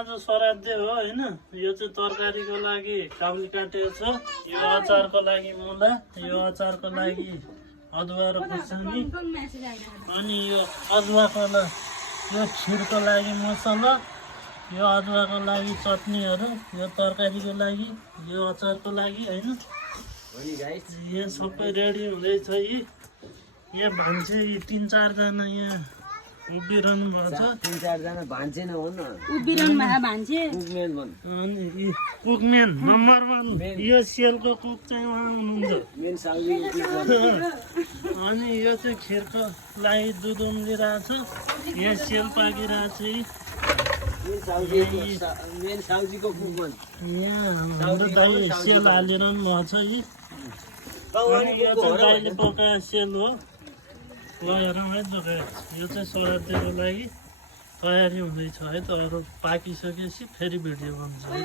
आज श्राद्ध हो हैन। यो चाहिँ तरकारीको लागि काबुली काटेको छ। यो अचारको लागि मुला, यो अचारको लागि अदुवा र खुर्सानी, अनि यो अदुवाको यो खिरको लागि मसला, यो अदुवाको लागि चटनीहरू, यो तरकारीको लागि, यो अचारको लागि हैन। यहाँ सबै रेडी हुँदैछ। यहाँ भान्से 3-4 जना यहाँ उभिरहनु भएको छ। 3-4 जना भान्से नहुन् न, उभिरहनु भए भान्से कुकमेन भन्। अनि कुकम्यान नम्बर 1 यो सेलको कुक चाहिँ उहाँ हुनुहुन्छ। मेन साउजी अनि यो चाहिँ खिरको लागि दुध उम्लिरहेछ। यहाँ सेल पाकिरहेछ। मेन साउजीको कुक भन्। यहाँ हाम्रो दाइ सेल हालिरहनु भएको छ। अनि यो चाहिँ दाइले पकाएको सेल हो। ल हेरौँ है जोगायो। यो चाहिँ श्राद्धको लागि तयारी हुँदैछ है। त अरू पाकिसकेपछि फेरि भिडियो बन्छ है।